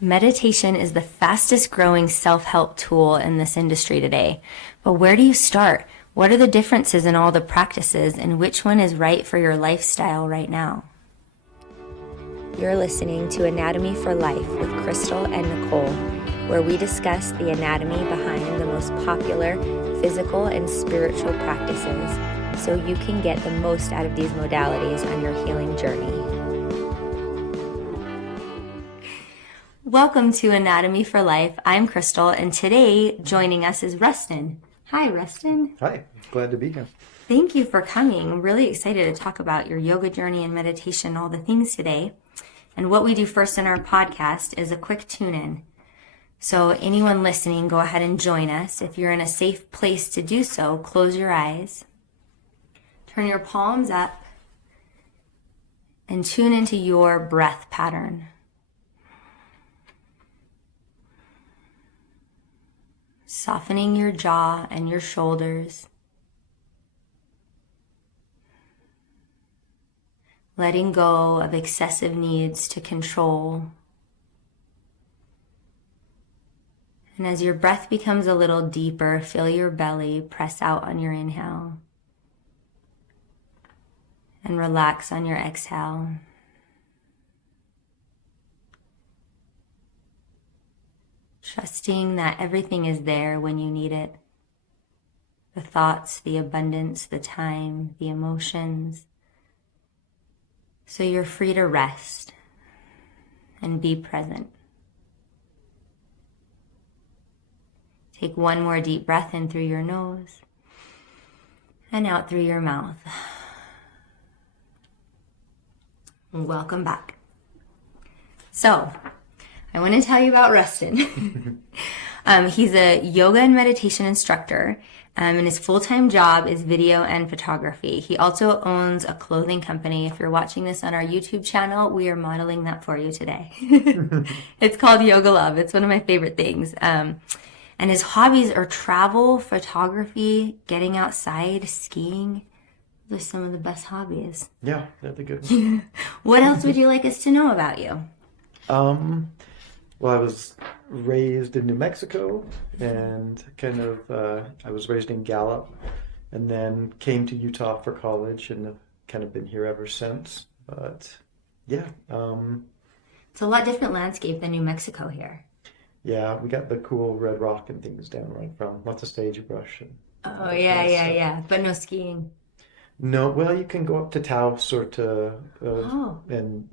Meditation is the fastest growing self-help tool in this industry today. But where do you start? What are the differences in all the practices, and which one is right for your lifestyle right now? You're listening to Anatomy for Life with Crystal and Nicole, where we discuss the anatomy behind the most popular physical and spiritual practices so you can get the most out of these modalities on your healing journey. Welcome to Anatomy for Life. I'm Crystal, and today joining us is Ruston. Hi, Ruston. Hi, glad to be here. Thank you for coming. I'm really excited to talk about your yoga journey and meditation, all the things today. And what we do first in our podcast is a quick tune-in. So anyone listening, go ahead and join us. If you're in a safe place to do so, close your eyes. Turn your palms up and tune into your breath pattern. Softening your jaw and your shoulders. Letting go of excessive needs to control. And as your breath becomes a little deeper, fill your belly, press out on your inhale. And relax on your exhale. Trusting that everything is there when you need it. The thoughts, the abundance, the time, the emotions. So you're free to rest and be present. Take one more deep breath in through your nose and out through your mouth. Welcome back. So, I want to tell you about Ruston. He's a yoga and meditation instructor, and his full-time job is video and photography. He also owns a clothing company. If you're watching this on our YouTube channel, we are modeling that for you today. It's called Yoga Love. It's one of my favorite things. And his hobbies are travel, photography, getting outside, skiing. Those are some of the best hobbies. Yeah, they're the good ones. What else would you like us to know about you? Well, I was raised in New Mexico, and I was raised in Gallup, and then came to Utah for college, and have kind of been here ever since. But yeah, it's a lot different landscape than New Mexico here. Yeah, we got the cool red rock and things down right from lots of sagebrush. Oh yeah, but no skiing. No, well, you can go up to Taos or to and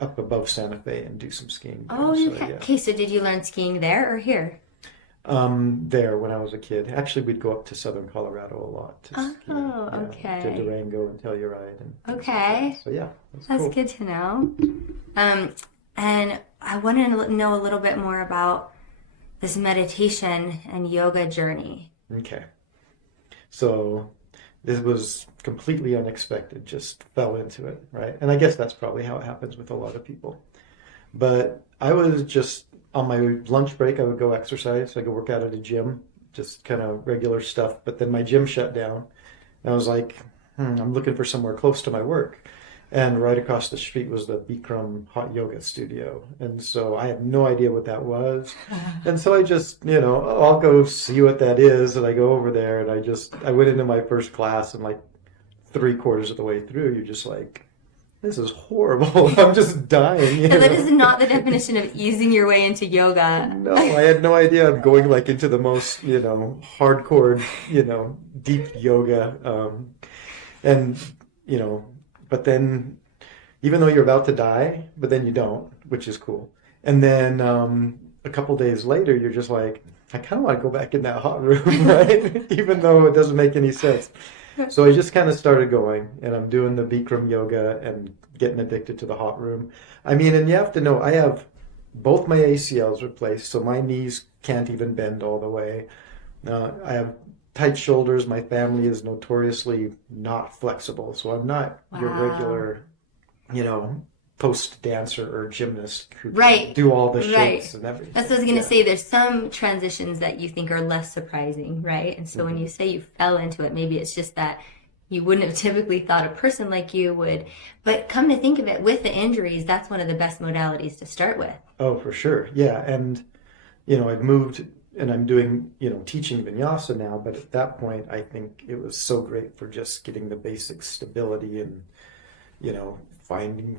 up above Santa Fe and do some skiing. Oh, you can. Okay, so did you learn skiing there or here? There when I was a kid. Actually, we'd go up to southern Colorado a lot to ski. Oh, okay. To Durango and Telluride. Okay. Like so yeah, that's cool. Good to know. And I want to know a little bit more about this meditation and yoga journey. Okay. So this was completely unexpected, just fell into it, right? And I guess that's probably how it happens with a lot of people. But I was just, on my lunch break, I would go exercise. I go work out at a gym, just kind of regular stuff. But then my gym shut down. And I was like, I'm looking for somewhere close to my work. And right across the street was the Bikram hot yoga studio. And so I had no idea what that was. And so I just, I'll go see what that is. And I go over there and I went into my first class, and like 3/4 of the way through, you're just like, this is horrible. I'm just dying. So that is not the definition of easing your way into yoga. No, I had no idea. I'm going like into the most, hardcore, deep yoga. But then, even though you're about to die, but then you don't, which is cool. And then a couple days later, you're just like, I kind of want to go back in that hot room, right? Even though it doesn't make any sense. So I just kind of started going, and I'm doing the Bikram yoga and getting addicted to the hot room. I mean, and you have to know, I have both my ACLs replaced, so my knees can't even bend all the way. I have tight shoulders. My family is notoriously not flexible, so I'm not your regular, post dancer or gymnast who can do all the shapes and everything. That's what I was going to say. There's some transitions that you think are less surprising, right? And so when you say you fell into it, maybe it's just that you wouldn't have typically thought a person like you would. But come to think of it, with the injuries, that's one of the best modalities to start with. Oh, for sure. Yeah. And, I've moved and I'm doing, teaching vinyasa now, but at that point, I think it was so great for just getting the basic stability and,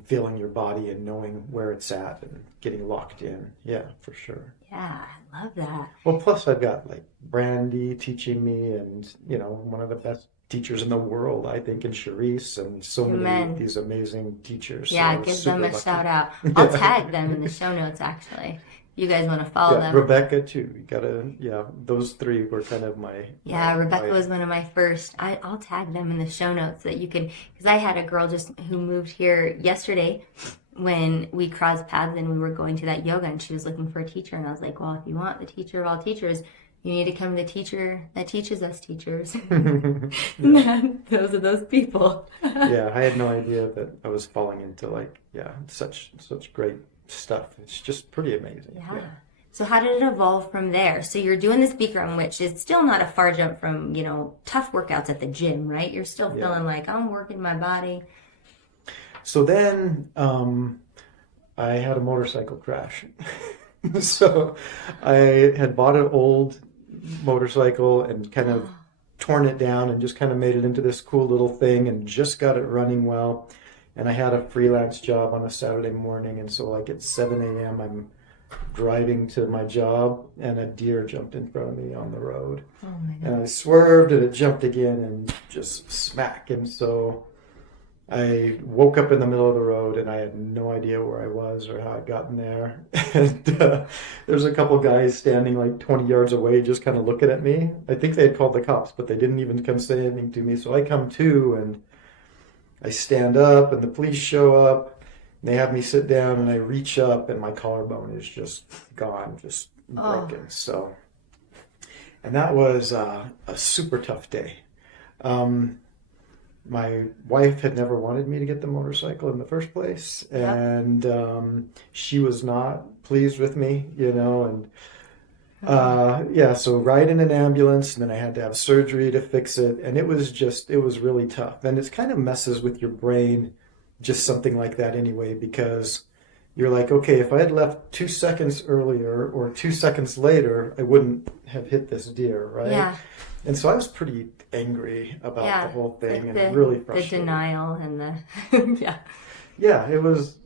feeling your body and knowing where it's at and getting locked in. Yeah, for sure. Yeah, I love that. Well, plus I've got like Brandy teaching me and, one of the best teachers in the world, I think, in Charisse and so many these amazing teachers. Yeah, so give them a lucky. shout out. I'll tag them in the show notes, actually. You guys want to follow them. Rebecca too. You gotta, those three were kind of my. Yeah, Rebecca was one of my first. I'll tag them in the show notes so that you can, because I had a girl who moved here yesterday when we crossed paths and we were going to that yoga, and she was looking for a teacher, and I was like, well, if you want the teacher of all teachers, you need to come to the teacher that teaches us teachers. Those are those people. Yeah, I had no idea that I was falling into such great stuff. It's just pretty amazing. Yeah. So how did it evolve from there? So you're doing this Bikram, which is still not a far jump from, tough workouts at the gym, right? You're still feeling like I'm working my body. So then I had a motorcycle crash. So I had bought an old motorcycle and kind of torn it down and just kind of made it into this cool little thing and just got it running well. And I had a freelance job on a Saturday morning, and so at 7 a.m. I'm driving to my job, and a deer jumped in front of me on the road. Oh my God. And I swerved, and it jumped again, and just smack. And so I woke up in the middle of the road, and I had no idea where I was or how I'd gotten there. And there's a couple guys standing 20 yards away just kind of looking at me. I think they had called the cops, but they didn't even come say anything to me. So I come to, and I stand up and the police show up and they have me sit down and I reach up and my collarbone is just gone, just broken. So, and that was a super tough day. My wife had never wanted me to get the motorcycle in the first place, and she was not pleased with me, and so ride in an ambulance, and then I had to have surgery to fix it, and it was really tough. And it kind of messes with your brain, just something like that anyway, because you're like, okay, if I had left 2 seconds earlier or 2 seconds later, I wouldn't have hit this deer, right? Yeah. And so I was pretty angry about the whole thing, and really frustrated. The denial and the, Yeah, it was,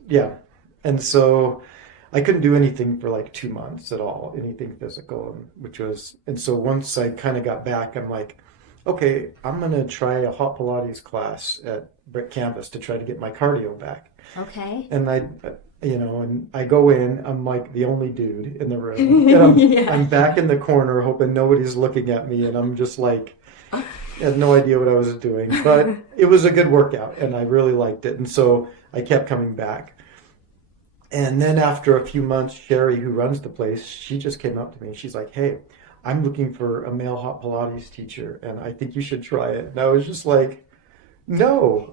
And so I couldn't do anything for 2 months at all, anything physical, and so once I kind of got back, I'm like, okay, I'm going to try a hot Pilates class at Brick Canvas to try to get my cardio back. Okay. And and I go in, I'm like the only dude in the room, and I'm back in the corner hoping nobody's looking at me, and I'm just I had no idea what I was doing, but it was a good workout, and I really liked it, and so I kept coming back. And then after a few months, Sherry, who runs the place, she just came up to me and she's like, hey, I'm looking for a male hot Pilates teacher, and I think you should try it. And I was just like, no.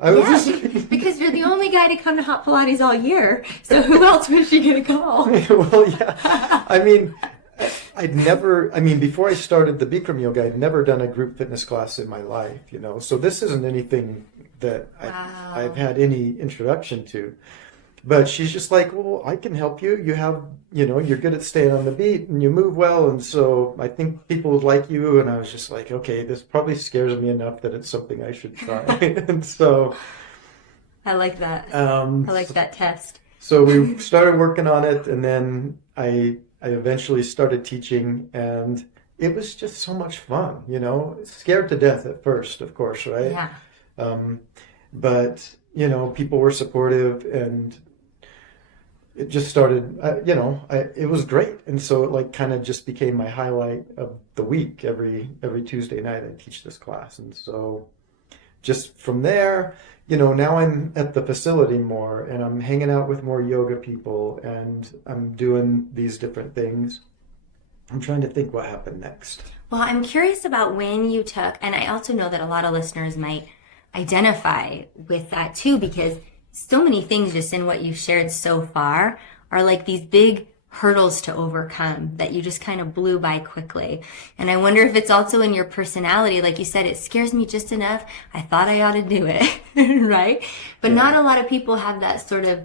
Because you're the only guy to come to hot Pilates all year. So who else was she going to call? Well, yeah. Before I started the Bikram yoga, I'd never done a group fitness class in my life, So this isn't anything that I've had any introduction to. But she's just like, well, I can help you. You have, you're good at staying on the beat and you move well. And so I think people would like you. And I was just like, okay, this probably scares me enough that it's something I should try. And so. I like that. I like that test. So we started working on it. And then I eventually started teaching. And it was just so much fun, Scared to death at first, of course, right? Yeah. But, people were supportive and it just started, it was great. And so it kind of just became my highlight of the week. Every Tuesday night I teach this class. And so just from there, now I'm at the facility more and I'm hanging out with more yoga people and I'm doing these different things. I'm trying to think what happened next. Well, I'm curious about when you took, and I also know that a lot of listeners might identify with that too, because so many things just in what you've shared so far are these big hurdles to overcome that you just kind of blew by quickly. And I wonder if it's also in your personality. Like you said, it scares me just enough. I thought I ought to do it, right? But not a lot of people have that sort of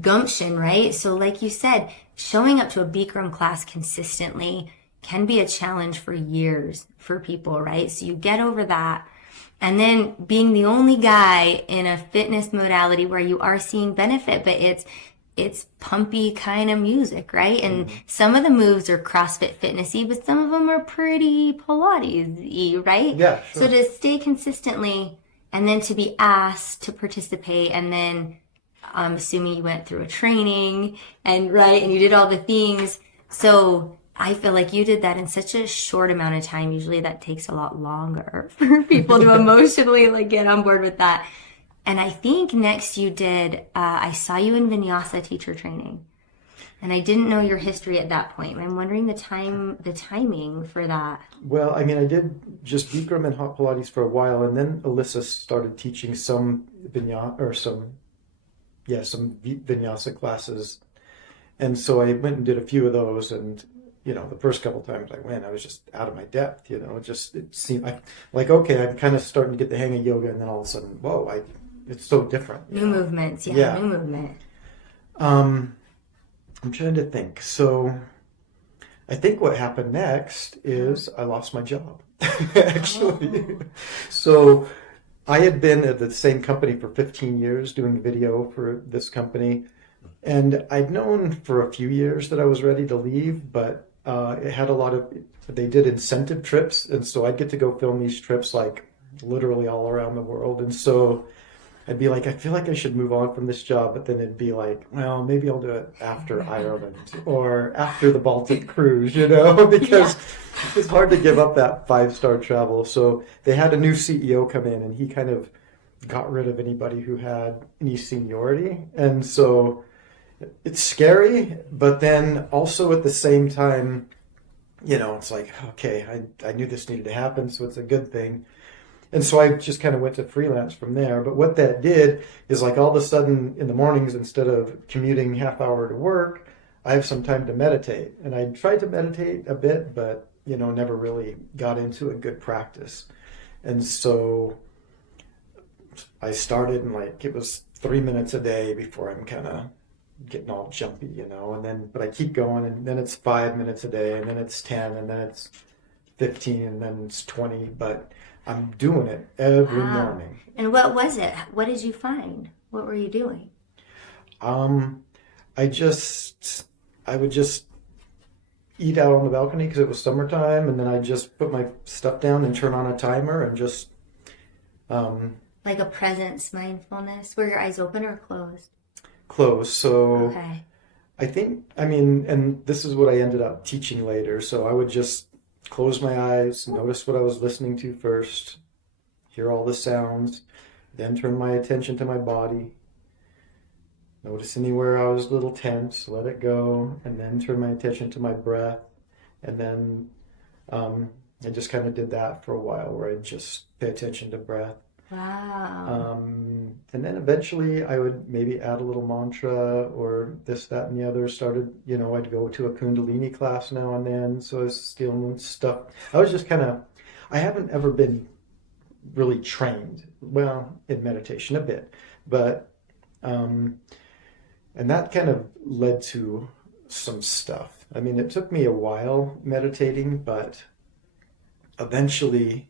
gumption, right? So like you said, showing up to a Bikram class consistently can be a challenge for years for people, right? So you get over that. And then being the only guy in a fitness modality where you are seeing benefit, but it's pumpy kind of music, right? And some of the moves are CrossFit fitnessy, but some of them are pretty Pilates-y, right? Yeah, sure. So to stay consistently and then to be asked to participate, and then I'm assuming you went through a training and you did all the things. So I feel like you did that in such a short amount of time. Usually that takes a lot longer for people to emotionally like get on board with that. And I think next you did, I saw you in Vinyasa teacher training. And I didn't know your history at that point. I'm wondering the timing for that. Well, I mean, I did just Bikram and hot Pilates for a while, and then Alyssa started teaching some vinyasa classes. And so I went and did a few of those, and the first couple times I went, I was just out of my depth, it seemed like, okay, I'm kind of starting to get the hang of yoga, and then all of a sudden, whoa, it's so different. New movements, new movement. I'm trying to think. So I think what happened next is I lost my job, actually. So I had been at the same company for 15 years doing video for this company. And I'd known for a few years that I was ready to leave, but it had they did incentive trips. And so I'd get to go film these trips like literally all around the world. And so I'd be like, I feel like I should move on from this job, but then it'd be like, well, maybe I'll do it after Ireland or after the Baltic cruise, because it's hard to give up that 5-star travel. So they had a new CEO come in, and he kind of got rid of anybody who had any seniority. And so it's scary, but then also at the same time, it's like, okay, I knew this needed to happen, so it's a good thing. And so I just kind of went to freelance from there. But what that did is like all of a sudden in the mornings, instead of commuting half hour to work, I have some time to meditate. And I tried to meditate a bit, but, never really got into a good practice. And so I started and it was 3 minutes a day before I'm kind of getting all jumpy, but I keep going, and then it's 5 minutes a day, and then it's 10, and then it's 15, and then it's 20, but I'm doing it every morning. And what was it? What did you find? What were you doing? I would just eat out on the balcony because it was summertime, and then I just put my stuff down and turn on a timer and just like a presence mindfulness. Were your eyes open or closed? Closed. So okay. And this is what I ended up teaching later. So I would just close my eyes, notice what I was listening to first, hear all the sounds, then turn my attention to my body, notice anywhere I was a little tense, let it go, and then turn my attention to my breath. And then I just kind of did that for a while, where I'd just pay attention to breath. Wow. And then eventually I would maybe add a little mantra or this, that, and the other. I'd go to a Kundalini class now and then. So I was stealing with stuff. I was just I haven't ever been really trained, in meditation a bit, but, and that kind of led to some stuff. It took me a while meditating, but eventually,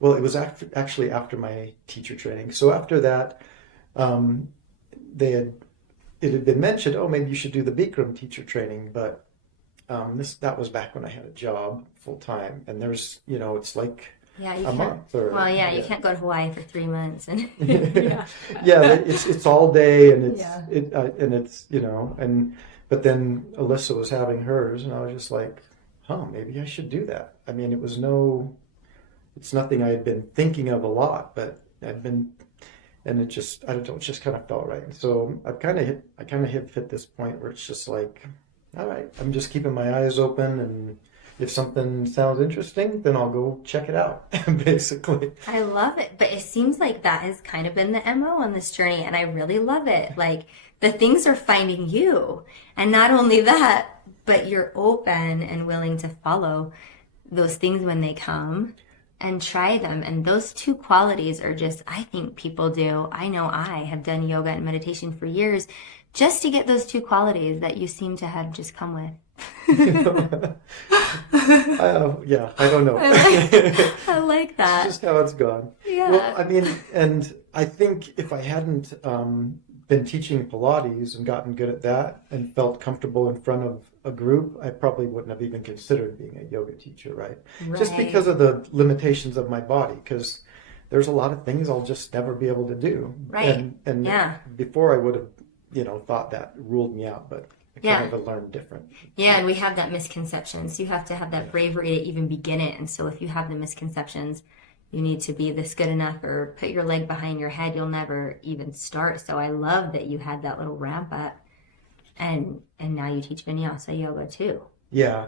it was actually after my teacher training. So after that, it had been mentioned, maybe you should do the Bikram teacher training, but that was back when I had a job full time, and there's it's like a month. You can't go to Hawaii for 3 months, and it's all day, and but then Alyssa was having hers, and I was just like, maybe I should do that. It's nothing I had been thinking of a lot, but it just kind of felt right. So I kind of hit this point where it's just like, all right, I'm just keeping my eyes open, and if something sounds interesting, then I'll go check it out, basically. I love it. But it seems like that has kind of been the MO on this journey, and I really love it. Like the things are finding you. And not only that, but you're open and willing to follow those things when they come and try them. And those two qualities are just, I think people do. I know I have done yoga and meditation for years just to get those two qualities that you seem to have just come with. Yeah, I don't know. I like that. It's just how it's gone. Yeah. Well, I mean, and I think if I hadn't been teaching Pilates and gotten good at that and felt comfortable in front of a group, I probably wouldn't have even considered being a yoga teacher, right? Just because of the limitations of my body, because there's a lot of things I'll just never be able to do. Right. And Yeah. before I would have, thought that ruled me out, but I kind of learned different. Yeah, and we have that misconception. So you have to have that bravery to even begin it. And so if you have the misconceptions, you need to be this good enough or put your leg behind your head, you'll never even start. So I love that you had that little ramp up. And now you teach vinyasa yoga too. Yeah.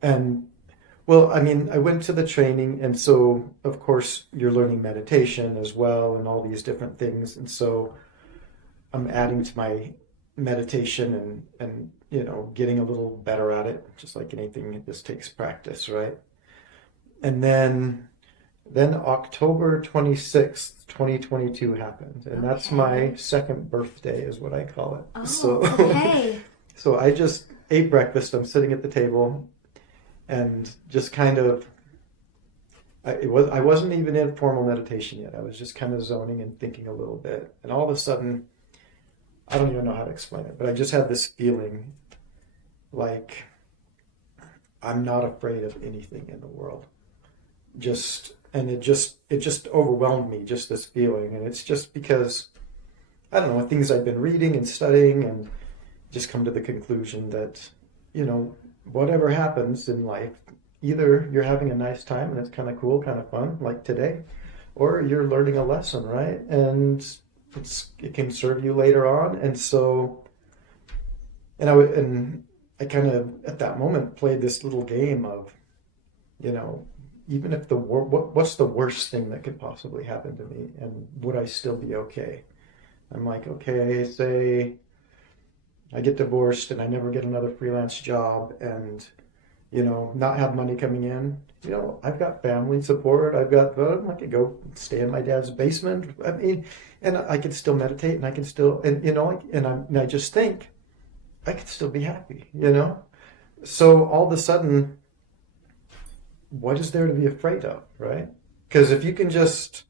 And well, I mean, I went to the training, and so of course you're learning meditation as well and all these different things. And so I'm adding to my meditation and getting a little better at it, just like anything. This takes practice, right? And then October 26th, 2022 happened, and that's my second birthday is what I call it. Oh, okay. So I just ate breakfast. I'm sitting at the table and just kind of I wasn't even in formal meditation yet. I was just kind of zoning and thinking a little bit, and all of a sudden, I don't even know how to explain it, but I just had this feeling like I'm not afraid of anything in the world. It just overwhelmed me, just this feeling. And it's just because, I don't know, things I've been reading and studying, and just come to the conclusion that, whatever happens in life, either you're having a nice time and it's kind of cool, kind of fun, like today, or you're learning a lesson, right? And it can serve you later on. And so, and I kind of at that moment played this little game of, even if what's the worst thing that could possibly happen to me, and would I still be okay? I'm like, okay, say I get divorced and I never get another freelance job, and not have money coming in. I've got family support. I could go stay in my dad's basement. I mean, and I could still meditate, and I can still, and I just think I could still be happy, So all of a sudden, what is there to be afraid of, right? Because if you can just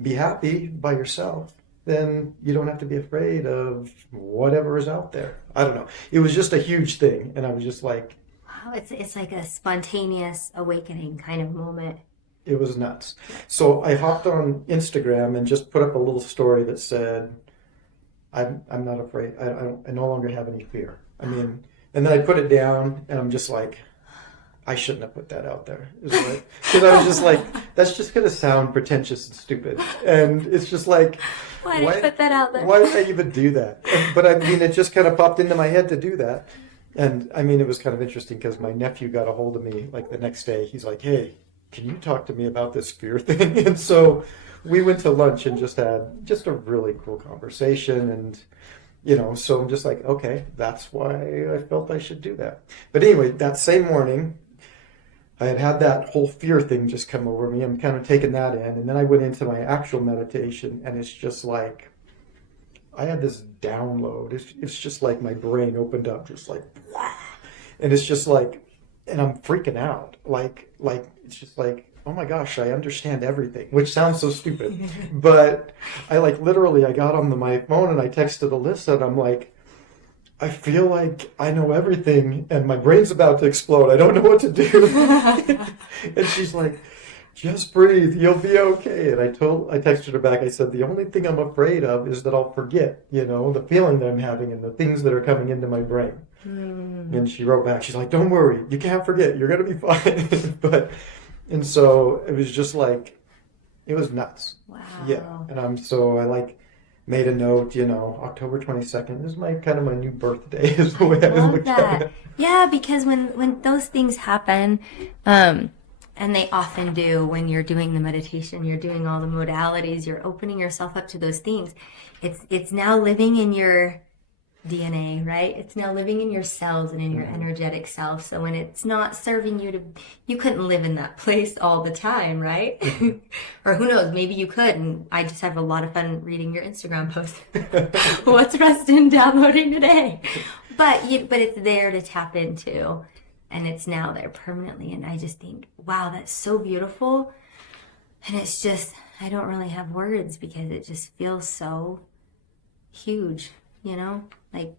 be happy by yourself, then you don't have to be afraid of whatever is out there. I don't know. It was just a huge thing, and I was just like, wow, it's like a spontaneous awakening kind of moment. It was nuts. So I hopped on Instagram and just put up a little story that said, I'm not afraid. I no longer have any fear. I mean, and then I put it down, and I'm just like, I shouldn't have put that out there. Because I was just like, that's just going to sound pretentious and stupid. And it's just like, why did I put that out there? Why did I even do that? But I mean, it just kind of popped into my head to do that. And I mean, it was kind of interesting because my nephew got a hold of me like the next day. He's like, hey, can you talk to me about this fear thing? And so we went to lunch and just had just a really cool conversation. And, so I'm just like, okay, that's why I felt I should do that. But anyway, that same morning, I had that whole fear thing just come over me. I'm kind of taking that in. And then I went into my actual meditation, and it's just like, I had this download. It's just like my brain opened up, just like, and it's just like, and I'm freaking out. Like it's just like, oh my gosh, I understand everything, which sounds so stupid. But I literally, I got on my phone and I texted Alyssa, and I'm like, I feel like I know everything and my brain's about to explode. I don't know what to do. And she's like, just breathe, you'll be okay. And I texted her back, I said, the only thing I'm afraid of is that I'll forget, the feeling that I'm having and the things that are coming into my brain. And she wrote back, she's like, don't worry, you can't forget, you're going to be fine. And so it was just like, it was nuts. Wow. Yeah. And I made a note, October 22nd is my new birthday is the way I looked at it. Yeah, because when those things happen, and they often do when you're doing the meditation, you're doing all the modalities, you're opening yourself up to those things. It's now living in your DNA, right? It's now living in your cells and in your energetic self. So when it's not serving you you couldn't live in that place all the time, right? Or who knows, maybe you could. And I just have a lot of fun reading your Instagram posts. What's Ruston downloading today? But it's there to tap into, and it's now there permanently. And I just think, wow, that's so beautiful. And it's just, I don't really have words because it just feels so huge, like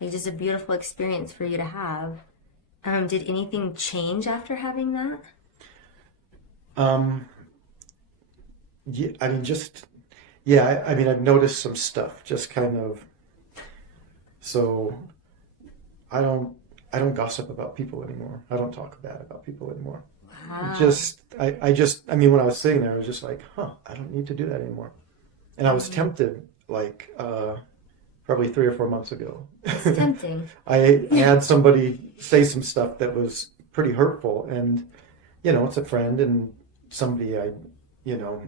just a beautiful experience for you to have. Did anything change after having that? Yeah, I mean, yeah, I mean, I've noticed some stuff, just kind of, so I don't, I don't gossip about people anymore. I don't talk bad about people anymore. Wow. I mean, when I was sitting there, I was just like, I don't need to do that anymore. And I was tempted, like, probably 3 or 4 months ago. It's tempting. I had somebody say some stuff that was pretty hurtful, and it's a friend and somebody you know,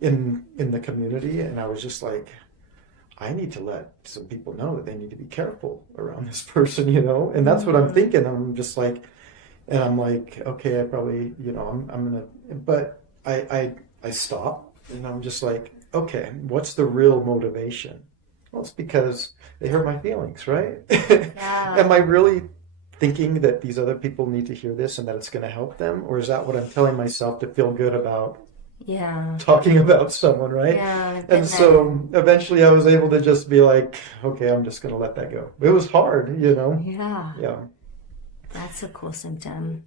in the community, and I was just like, I need to let some people know that they need to be careful around this person, and that's what I'm thinking. I'm just like, and I'm like, okay, I probably, I'm gonna, but I stop, and I'm just like, okay, what's the real motivation? Well, it's because they hurt my feelings, right? Yeah. Am I really thinking that these other people need to hear this and that it's going to help them? Or is that what I'm telling myself to feel good about talking about someone, right? Yeah. And so eventually I was able to just be like, okay, I'm just going to let that go. It was hard, Yeah. Yeah. That's a cool symptom.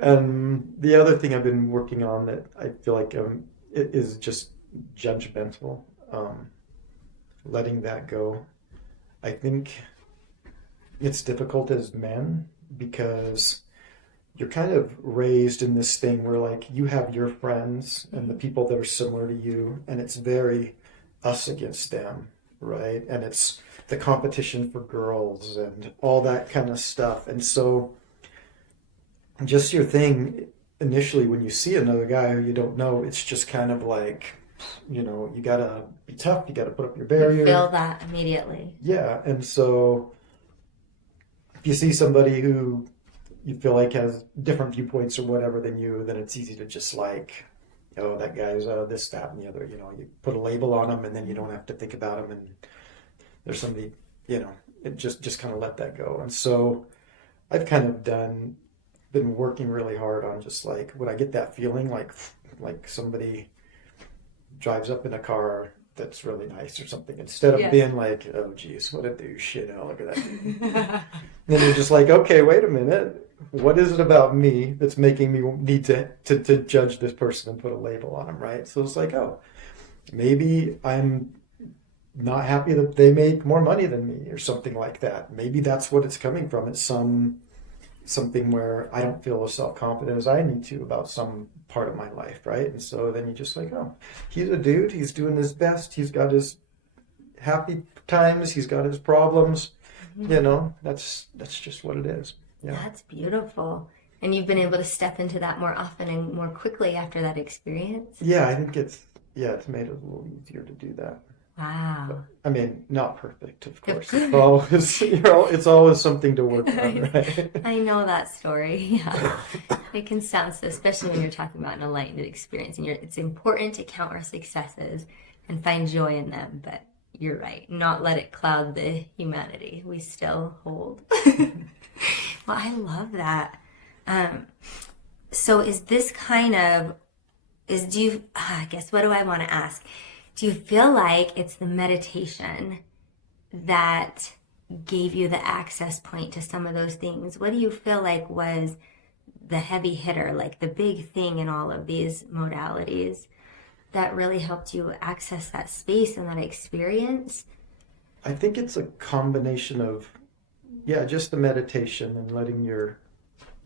And the other thing I've been working on that I feel like it is just judgmental. Letting that go. I think it's difficult as men because you're kind of raised in this thing where like you have your friends and the people that are similar to you, and it's very us against them, right? And it's the competition for girls and all that kind of stuff. And so just your thing initially when you see another guy who you don't know, it's just kind of like, you gotta be tough, you gotta put up your barrier. You feel that immediately. Yeah, and so if you see somebody who you feel like has different viewpoints or whatever than you, then it's easy to just like, oh, that guy's this, that, and the other. You put a label on him, and then you don't have to think about him. And there's somebody, it just kind of let that go. And so I've kind of been working really hard on just like when I get that feeling like somebody drives up in a car that's really nice or something, instead of being like, oh geez, what a douche, look at that. Then you're just like, okay, wait a minute, what is it about me that's making me need to judge this person and put a label on them, right? So it's like, oh, maybe I'm not happy that they make more money than me or something like that. Maybe that's what it's coming from. It's something where I don't feel as self-confident as I need to about some part of my life, right? And so then you just like, oh, he's a dude, he's doing his best, he's got his happy times, he's got his problems, that's just what it is. Yeah. That's beautiful. And you've been able to step into that more often and more quickly after that experience? Yeah, I think it's made it a little easier to do that. Wow. But, I mean, not perfect, of course. It's always something to work on, right? I know that story. Yeah. It can sound so, especially when you're talking about an enlightened experience, and it's important to count our successes and find joy in them, but you're right, not let it cloud the humanity we still hold. Well, I love that. So is this I guess, what do I want to ask? Do you feel like it's the meditation that gave you the access point to some of those things? What do you feel like was the heavy hitter, like the big thing in all of these modalities that really helped you access that space and that experience? I think it's a combination of, just the meditation and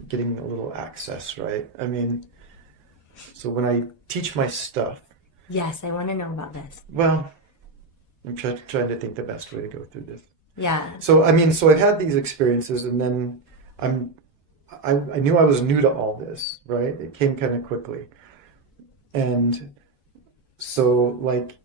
getting a little access, right? I mean, so when I teach my stuff. Yes, I want to know about this. Well, I'm trying to think the best way to go through this. Yeah. So, I mean, I've had these experiences, and then I knew I was new to all this, right? It came kind of quickly. And so, like,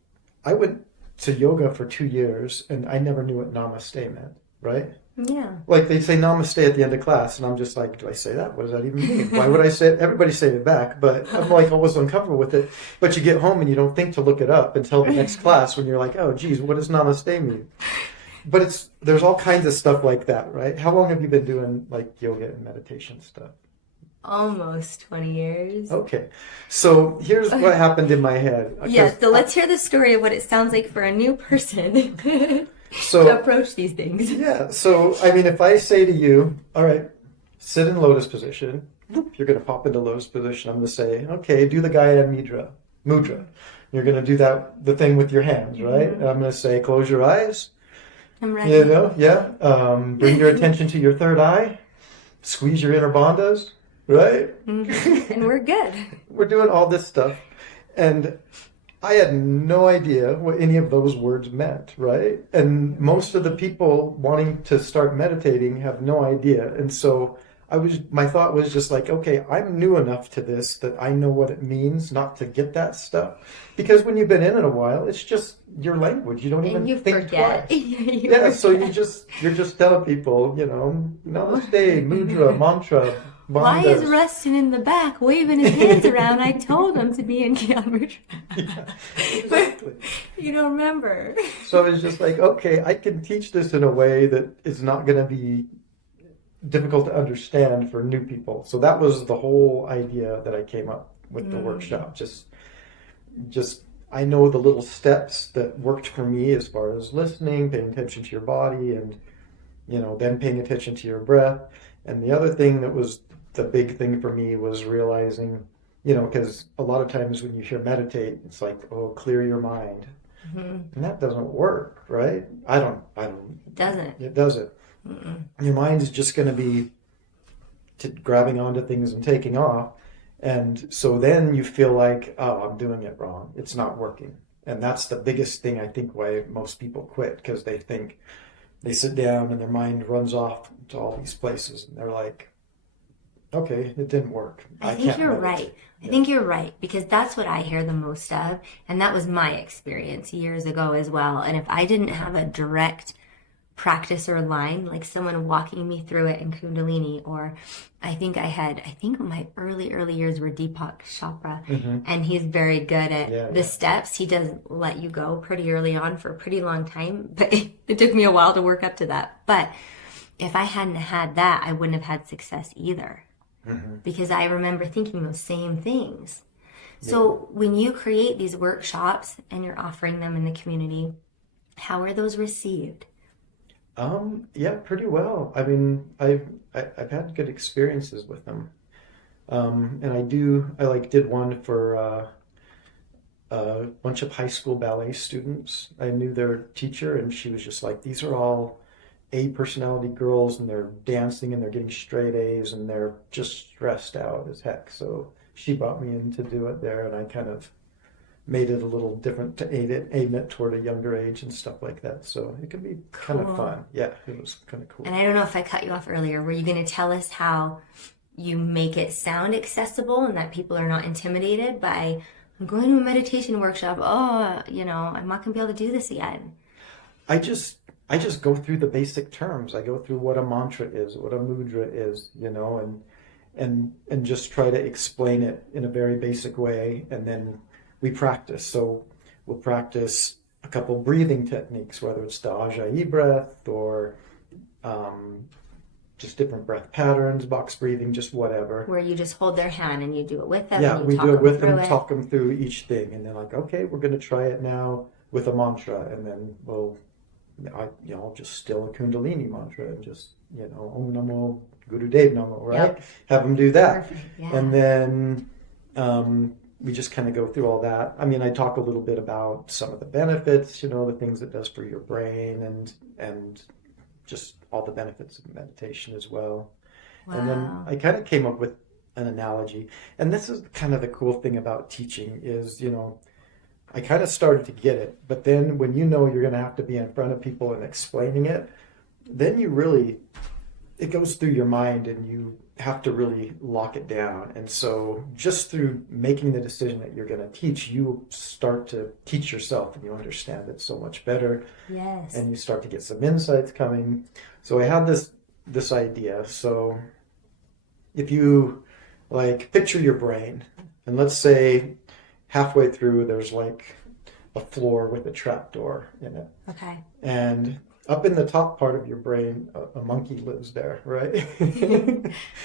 I went to yoga for 2 years, and I never knew what namaste meant, right? Yeah. Like they say namaste at the end of class, and I'm just like, do I say that? What does that even mean? Why would I say it? Everybody say it back, but I'm like always uncomfortable with it. But you get home and you don't think to look it up until the next class when you're like, oh, geez, what does namaste mean? But there's all kinds of stuff like that, right? How long have you been doing like yoga and meditation stuff? Almost 20 years. Okay, so here's what happened in my head. Yeah, so let's hear the story of what it sounds like for a new person So to approach these things. yeah, so I mean, if I say to you, all right, sit in lotus position, you're going to pop into lotus position. I'm going to say, okay, do the Gaya mudra. You're going to do the thing with your hands, right? And I'm going to say, close your eyes. I'm ready. You know, yeah. Bring your attention to your third eye. Squeeze your inner bandhas, right? And we're good. We're doing all this stuff. And I had no idea what any of those words meant, right? And most of the people wanting to start meditating have no idea. And so my thought was just like, okay, I'm new enough to this that I know what it means not to get that stuff. Because when you've been in it a while, it's just your language. You don't even think forget. twice. Yeah, so you're just telling people, you know, namaste, mudra, mantra. Why is Ruston in the back waving his hands around? I told him to be in camera. Yeah, exactly. You don't remember. So it's just like, okay, I can teach this in a way that is not going to be difficult to understand for new people. So that was the whole idea that I came up with the workshop. Just I know the little steps that worked for me as far as listening, paying attention to your body, and you know, then paying attention to your breath. And the other thing that was the big thing for me was realizing, you know, because a lot of times when you hear meditate, it's like, oh, clear your mind. And that doesn't work, right? It doesn't. It doesn't. Your mind is just going to be grabbing onto things and taking off. And so then you feel like, oh, I'm doing it wrong. It's not working. And that's the biggest thing I think why most people quit, because they think they sit down and their mind runs off to all these places. And they're like, okay, it didn't work. I think you're right. I think you're right, because that's what I hear the most of. And that was my experience years ago as well. And if I didn't have a direct practice or line, like someone walking me through it in Kundalini, or I think my early years were Deepak Chopra, and he's very good at the steps. He does let you go pretty early on for a pretty long time, but it took me a while to work up to that. But if I hadn't had that, I wouldn't have had success either, because I remember thinking those same things. So when you create these workshops and you're offering them in the community, how are those received? Yeah, pretty well. I mean, I've had good experiences with them. And I did one for a bunch of high school ballet students. I knew their teacher, and she was just like, these are all A personality girls, and they're dancing and they're getting straight A's, and they're just stressed out as heck. So she brought me in to do it there, and I kind of made it a little different to aim it toward a younger age and stuff like that. So it could be kind of fun. Yeah, it was kind of cool. And I don't know if I cut you off earlier. Were you going to tell us how you make it sound accessible and that people are not intimidated by, I'm going to a meditation workshop. Oh, you know, I'm not going to be able to do this again. I just go through the basic terms. I go through what a mantra is, what a mudra is, you know, and just try to explain it in a very basic way, and then we practice. So we'll practice a couple breathing techniques, whether it's the Ajjayi breath or just different breath patterns, box breathing, just whatever. Where you just hold their hand and you do it with them. Yeah, and you we talk do it with them, them, talk them through each thing, and they're like, okay, we're going to try it now with a mantra, and then I'll just still a Kundalini mantra and just, you know, Om Namo Guru Dev Namo, right? Yep. Have them do that. Perfect. Yeah. And then we just kind of go through all that. I mean, I talk a little bit about some of the benefits, you know, the things it does for your brain, and just all the benefits of meditation as well. Wow. And then I kind of came up with an analogy. And this is kind of the cool thing about teaching is, you know, I kind of started to get it, but then when you know you're going to have to be in front of people and explaining it, then you really it goes through your mind and you have to really lock it down. And so just through making the decision that you're going to teach, you start to teach yourself and you understand it so much better. Yes. And you start to get some insights coming. So I had this idea. So if you like picture your brain, and let's say halfway through there's like a floor with a trapdoor in it. Okay. And up in the top part of your brain, a monkey lives there, right?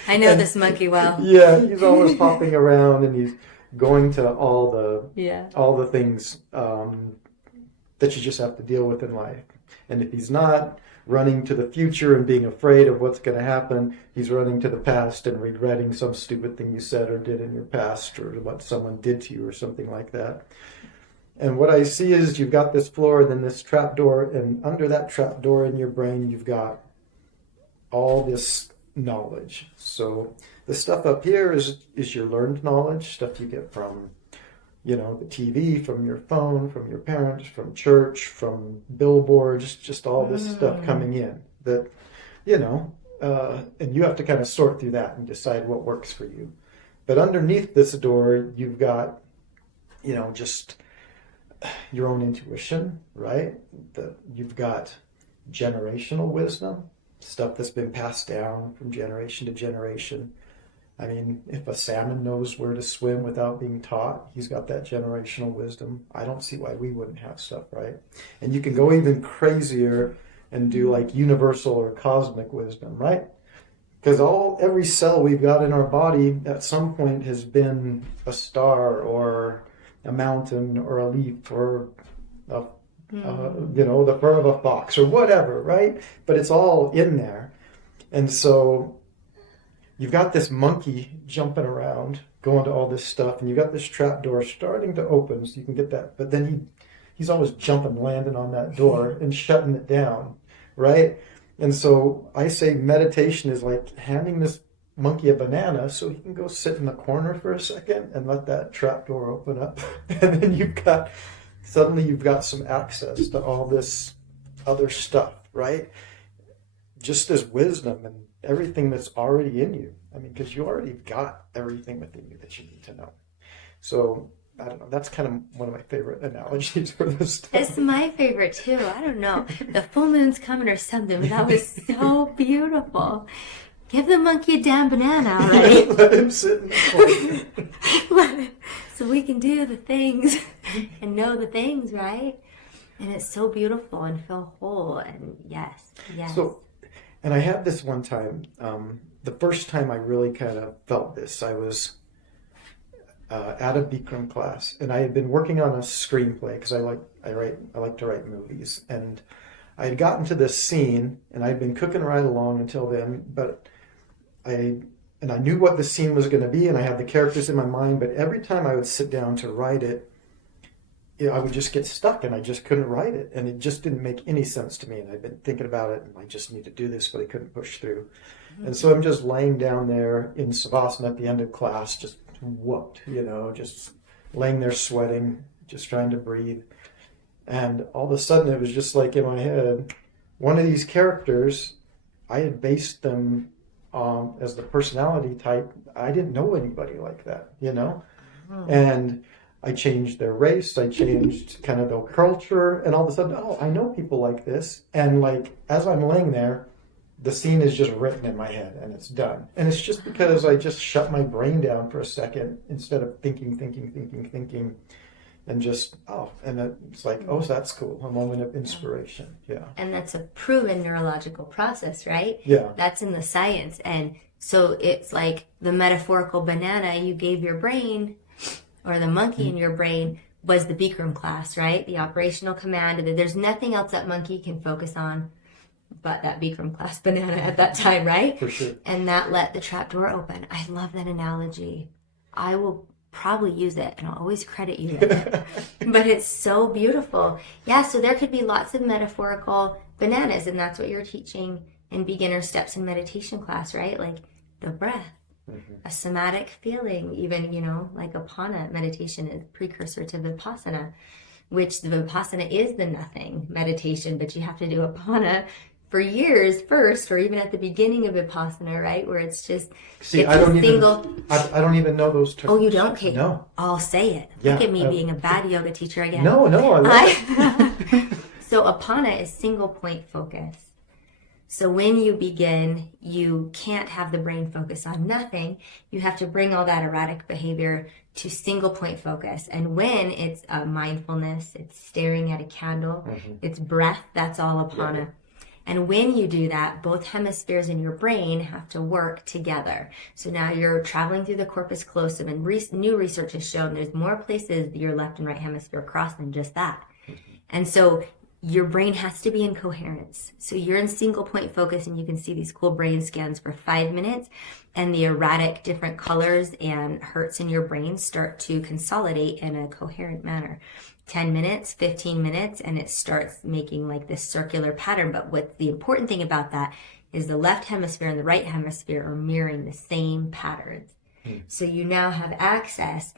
I know this monkey well. Yeah, he's always hopping around and he's going to all the things that you just have to deal with in life. And if he's not running to the future and being afraid of what's going to happen, he's running to the past and regretting some stupid thing you said or did in your past, or what someone did to you or something like that. And what I see is you've got this floor and then this trap door, and under that trap door in your brain, you've got all this knowledge. So the stuff up here is your learned knowledge, stuff you get from, the TV, from your phone, from your parents, from church, from billboards, just all this stuff coming in that, and you have to kind of sort through that and decide what works for you. But underneath this door, you've got, just your own intuition, right? You've got generational wisdom, stuff that's been passed down from generation to generation. I mean, if a salmon knows where to swim without being taught, he's got that generational wisdom. I don't see why we wouldn't have stuff, right? And you can go even crazier and do like universal or cosmic wisdom, right? Because every cell we've got in our body at some point has been a star or a mountain or a leaf or the fur of a fox or whatever, right? But it's all in there. And so you've got this monkey jumping around, going to all this stuff, and you've got this trap door starting to open so you can get that. But then he's always jumping, landing on that door and shutting it down, right? And so I say meditation is like handing this monkey a banana so he can go sit in the corner for a second and let that trap door open up. And then suddenly you've got some access to all this other stuff, right? Just this wisdom and everything that's already in you. I mean, because you already got everything within you that you need to know. So I don't know. That's kind of one of my favorite analogies for this stuff. It's my favorite too. I don't know. The full moon's coming or something. That was so beautiful. Give the monkey a damn banana already. Let him sit in the corner. So we can do the things and know the things, right? And it's so beautiful and feel whole. And yes. So, and I had this one time, the first time I really kind of felt this, I was at a Bikram class, and I had been working on a screenplay because I like to write movies, and I had gotten to this scene, and I'd been cooking right along until then, but I knew what the scene was going to be, and I had the characters in my mind, but every time I would sit down to write it, I would just get stuck, and I just couldn't write it, and it just didn't make any sense to me, and I'd been thinking about it, and I just need to do this, but I couldn't push through. And so I'm just laying down there in Savasana at the end of class, just whooped, just laying there sweating, just trying to breathe. And all of a sudden, it was just like in my head, one of these characters, I had based them as the personality type. I didn't know anybody like that, And I changed their race, I changed kind of their culture, and all of a sudden, I know people like this. And like, as I'm laying there, the scene is just written in my head and it's done. And it's just because I just shut my brain down for a second instead of thinking, and just, and it's like, so that's cool. A moment of inspiration. Yeah. And that's a proven neurological process, right? Yeah. That's in the science. And so it's like the metaphorical banana you gave your brain, or the monkey in your brain, was the Bikram class, right? The operational command. There's nothing else that monkey can focus on but that Bikram class banana at that time, right? For sure. And that let the trapdoor open. I love that analogy. I will probably use it, and I'll always credit you with it. But it's so beautiful. Yeah, so there could be lots of metaphorical bananas, and that's what you're teaching in beginner steps in meditation class, right? Like the breath, a somatic feeling, even, like apana meditation is precursor to vipassana, which the vipassana is the nothing meditation, but you have to do apana for years first, or even at the beginning of Vipassana, right? Where it's just, See, it's I don't single. I don't even know those terms. Oh, you don't? Okay. No. I'll say it. Yeah, Look at me being a bad yoga teacher again. No, I love it. So Apana is single point focus. So when you begin, you can't have the brain focus on nothing. You have to bring all that erratic behavior to single point focus. And when it's mindfulness, it's staring at a candle, it's breath, that's all Apana. Yeah. And when you do that, both hemispheres in your brain have to work together. So now you're traveling through the corpus callosum, and new research has shown there's more places your left and right hemisphere cross than just that. And so your brain has to be in coherence. So you're in single point focus, and you can see these cool brain scans for 5 minutes, and the erratic different colors and hertz in your brain start to consolidate in a coherent manner. 10 minutes, 15 minutes, and it starts making like this circular pattern. But what the important thing about that is the left hemisphere and the right hemisphere are mirroring the same patterns. So you now have access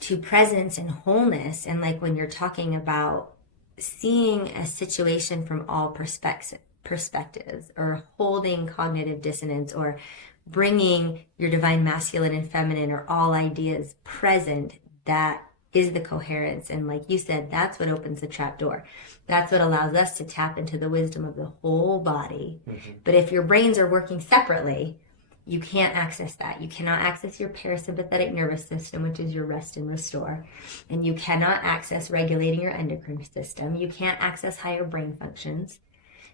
to presence and wholeness. And like when you're talking about seeing a situation from all perspectives, or holding cognitive dissonance, or bringing your divine masculine and feminine, or all ideas present, that is the coherence. And like you said, that's what opens the trap door. That's what allows us to tap into the wisdom of the whole body. But if your brains are working separately, you can't access that. You cannot access your parasympathetic nervous system, which is your rest and restore. And you cannot access regulating your endocrine system. You can't access higher brain functions.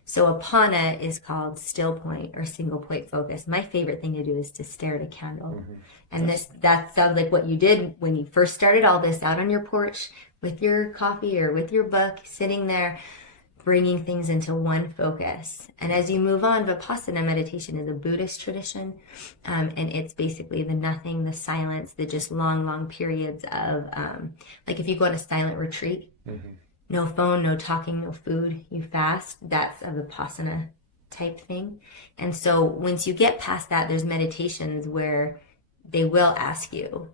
So Apana is called still point or single point focus. My favorite thing to do is to stare at a candle. And that sounds like what you did when you first started all this, out on your porch with your coffee or with your book, sitting there, bringing things into one focus. And as you move on, Vipassana meditation is a Buddhist tradition. And it's basically the nothing, the silence, the just long periods of, like if you go on a silent retreat, no phone, no talking, no food, you fast, that's a Vipassana type thing. And so once you get past that, there's meditations where they will ask you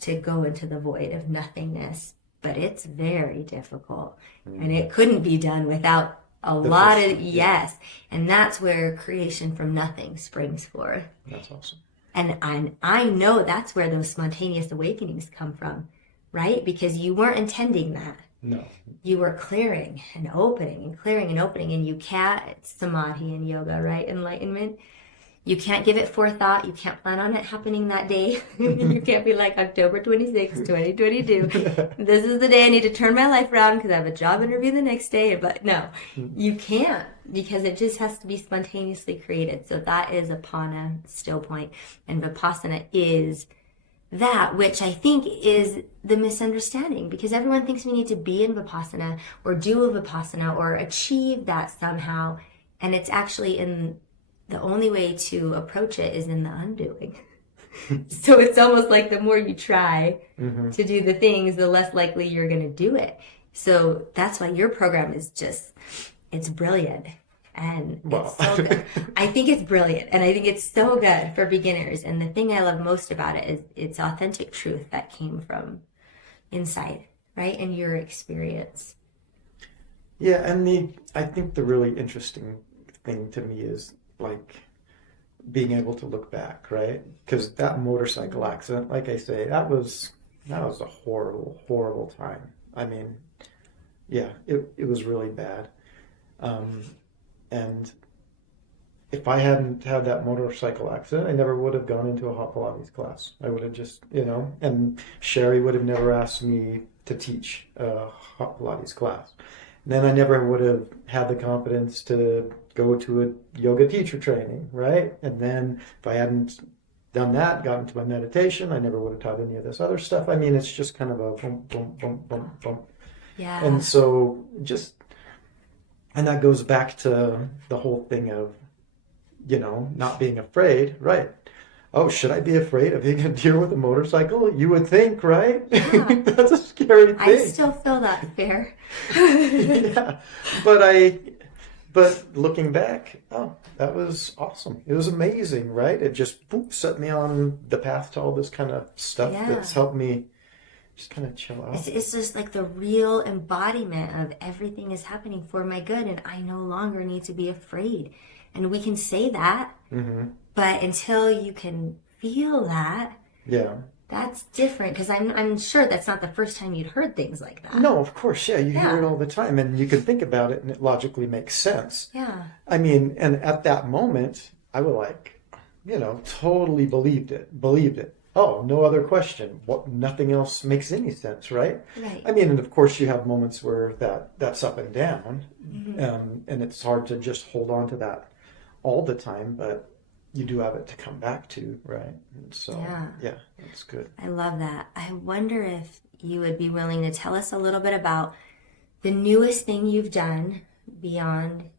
to go into the void of nothingness, but it's very difficult. And it couldn't be done without a lot of, yes. And that's where creation from nothing springs forth. That's awesome. And I know that's where those spontaneous awakenings come from, right? Because you weren't intending that. No. You were clearing and opening and clearing and opening, and you can't, it's samadhi in yoga, right? Enlightenment. You can't give it forethought. You can't plan on it happening that day. You can't be like October 26, 2022. This is the day I need to turn my life around because I have a job interview the next day. But no, you can't, because it just has to be spontaneously created. So that is Apana, still point. And Vipassana is that, which I think is the misunderstanding, because everyone thinks we need to be in Vipassana or do a Vipassana or achieve that somehow. And it's actually the only way to approach it is in the undoing. So it's almost like the more you try to do the things, the less likely you're going to do it. So that's why your program is just, it's brilliant. And it's so good. I think it's brilliant. And I think it's so good for beginners. And the thing I love most about it is it's authentic truth that came from inside, right? And your experience. Yeah, and I think the really interesting thing to me is like being able to look back, right? Because that motorcycle accident, like I say, that was a horrible time. I mean, yeah, it was really bad. And if I hadn't had that motorcycle accident, I never would have gone into a hot Pilates class. I would have just, and Sherry would have never asked me to teach a hot Pilates class. And then I never would have had the confidence to go to a yoga teacher training, right? And then if I hadn't done that, got into my meditation, I never would have taught any of this other stuff. I mean, it's just kind of a boom, boom, boom, boom, boom. Yeah. And so and that goes back to the whole thing of, not being afraid, right? Oh, should I be afraid of being a deer with a motorcycle? You would think, right? Yeah. That's a scary thing. I still feel that fear. Yeah. But looking back, that was awesome. It was amazing, right? It just set me on the path to all this kind of stuff that's helped me just kind of chill out. It's just like the real embodiment of everything is happening for my good, and I no longer need to be afraid. And we can say that, but until you can feel that, that's different. Because I'm sure that's not the first time you'd heard things like that. No, of course, you hear it all the time, and you can think about it, and it logically makes sense. Yeah. I mean, and at that moment, I was like, totally believed it. Oh, no other question. Nothing else makes any sense, right? Right. I mean, and of course you have moments where that's up and down, and it's hard to just hold on to that all the time, but you do have it to come back to, right? And so, yeah, that's good. I love that. I wonder if you would be willing to tell us a little bit about the newest thing you've done beyond,